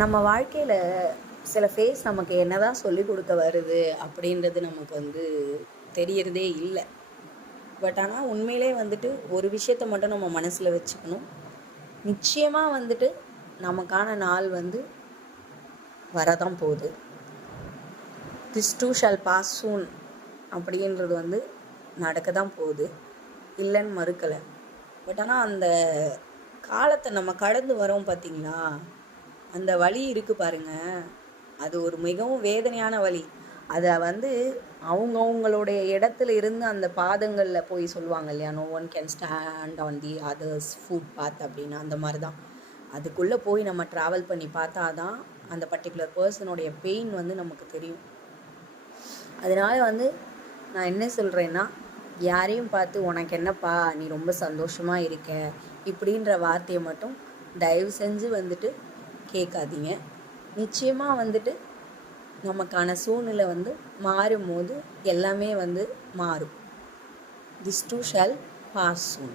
நம்ம வாழ்க்கையில் சில ஃபேஸ் நமக்கு என்ன தான் சொல்லிக் கொடுக்க வருது அப்படின்றது நமக்கு தெரியறதே இல்லை. பட் ஆனால் உண்மையிலே ஒரு விஷயத்தை மட்டும் நம்ம மனசில் வச்சுக்கணும். நிச்சயமாக நமக்கான நாள் வரதான் போகுது. திஸ் டூ ஷால் பாஸ் சூன் அப்படின்றது நடக்க தான் போகுது, இல்லைன்னு மறுக்கலை. பட் ஆனால் அந்த காலத்தை நம்ம கடந்து வரோம் பார்த்திங்களா, அந்த வலி இருக்குது பாருங்கள், அது ஒரு மிகவும் வேதனையான வலி. அதை அவங்கவுங்களுடைய இடத்துல இருந்து அந்த பாதங்களில் போய் சொல்லுவாங்க இல்லையா, no one can stand on the others footpath அப்படின்னு. அந்த மாதிரி தான் அதுக்குள்ளே போய் நம்ம ட்ராவல் பண்ணி பார்த்தா தான் அந்த பர்டிகுலர் பர்சனுடைய பெயின் நமக்கு தெரியும். அதனால் நான் என்ன சொல்கிறேன்னா, யாரையும் பார்த்து உனக்கு என்னப்பா நீ ரொம்ப சந்தோஷமாக இருக்க இப்படின்ற வார்த்தையை மட்டும் தயவு செஞ்சு கேட்காதீங்க. நிச்சயமாக நமக்கான சூழ்நிலை மாறும்போது எல்லாமே மாறும். This too shall pass soon.